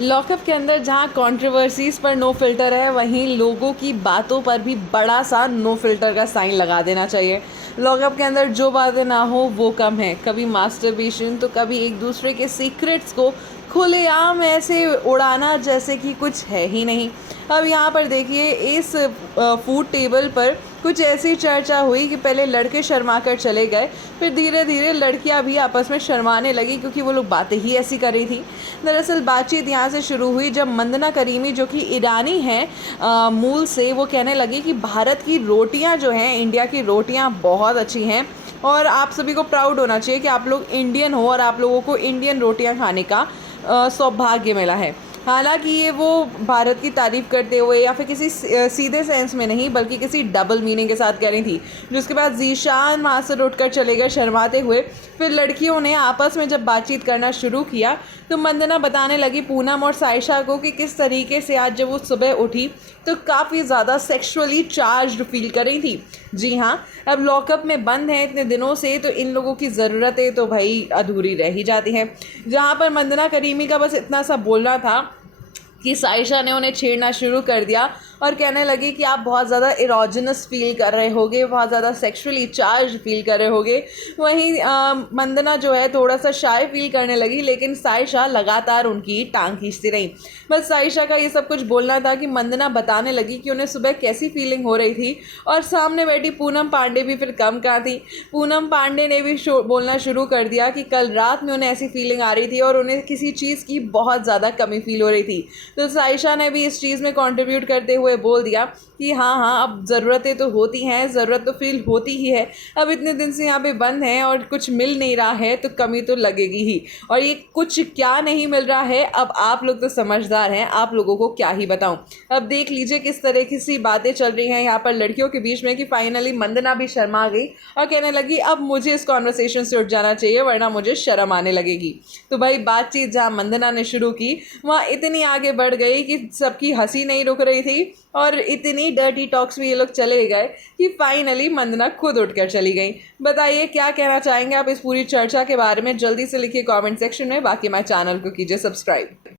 Lockup के अंदर जहाँ कंट्रोवर्सीज पर नो फिल्टर है, वहीं लोगों की बातों पर भी बड़ा सा नो फिल्टर का साइन लगा देना चाहिए। लॉकअप के अंदर जो बातें ना हो वो कम है, कभी मास्टरबेशन तो कभी एक दूसरे के सीक्रेट्स को खुलेआम ऐसे उड़ाना जैसे कि कुछ है ही नहीं। अब यहाँ पर देखिए, इस फूड टेबल पर कुछ ऐसी चर्चा हुई कि पहले लड़के शर्मा कर चले गए, फिर धीरे धीरे लड़कियां भी आपस में शर्माने लगी क्योंकि वो लोग बातें ही ऐसी कर रही थी। दरअसल बातचीत यहाँ से शुरू हुई जब मंदना करीमी, जो कि ईरानी हैं मूल से, वो कहने लगी कि भारत की रोटियाँ जो हैं, इंडिया की रोटियाँ बहुत अच्छी हैं और आप सभी को प्राउड होना चाहिए कि आप लोग इंडियन हो और आप लोगों को इंडियन रोटियां खाने का सौभाग्य मिला है। हालांकि ये वो भारत की तारीफ़ करते हुए या फिर किसी सीधे सेंस में नहीं बल्कि किसी डबल मीनिंग के साथ कह रही थी, जिसके बाद जीशान वहाँ से उठकर चले गए शर्माते हुए। फिर लड़कियों ने आपस में जब बातचीत करना शुरू किया तो मंदना बताने लगी पूनम और साइशा को कि किस तरीके से आज जब वो सुबह उठी तो काफ़ी ज़्यादा सेक्सुअली चार्ज्ड फील कर रही थी। जी हाँ, अब लॉकअप में बंद हैं इतने दिनों से तो इन लोगों की ज़रूरतें तो भाई अधूरी रह ही जाती हैं। जहाँ पर मंदना करीमी का बस इतना सा बोलना था कि साइशा ने उन्हें छेड़ना शुरू कर दिया और कहने लगी कि आप बहुत ज़्यादा इरोजनस फील कर रहे होगे, बहुत ज़्यादा सेक्सुअली चार्ज फील कर रहे होगे। वहीं मंदना जो है थोड़ा सा शाय फील करने लगी, लेकिन साइशा लगातार उनकी टांग खींचती रही। बस साइशा का ये सब कुछ बोलना था कि मंदना बताने लगी कि उन्हें सुबह कैसी फीलिंग हो रही थी और सामने बैठी पूनम पांडे भी फिर कम कहाँ थी। पूनम पांडे ने भी बोलना शुरू कर दिया कि कल रात में उन्हें ऐसी फीलिंग आ रही थी और उन्हें किसी चीज़ की बहुत ज़्यादा कमी फील हो रही थी। तो साइशा ने भी इस चीज़ में कंट्रीब्यूट करते हुए बोल दिया कि हाँ, अब ज़रूरतें तो होती हैं, ज़रूरत तो फील होती ही है। अब इतने दिन से यहाँ पे बंद हैं और कुछ मिल नहीं रहा है तो कमी तो लगेगी ही, और ये कुछ क्या नहीं मिल रहा है, अब आप लोग तो समझदार हैं, आप लोगों को क्या ही बताऊं। अब देख लीजिए किस तरह की सी बातें चल रही हैं यहाँ पर लड़कियों के बीच में कि फाइनली मंदना भी शर्मा गई और कहने लगी अब मुझे इस कॉन्वर्सेशन से उठ जाना चाहिए वरना मुझे शर्म आने लगेगी। तो भाई बातचीत जहाँ मंदना ने शुरू की वहाँ इतनी आगे बढ़ गई कि सबकी हंसी नहीं रुक रही थी और इतनी डर्टी टॉक्स में ये लोग चले गए कि फाइनली मंदना खुद उठकर चली गई। बताइए क्या कहना चाहेंगे आप इस पूरी चर्चा के बारे में? जल्दी से लिखिए कमेंट सेक्शन में। बाकी हमारे चैनल को कीजिए सब्सक्राइब।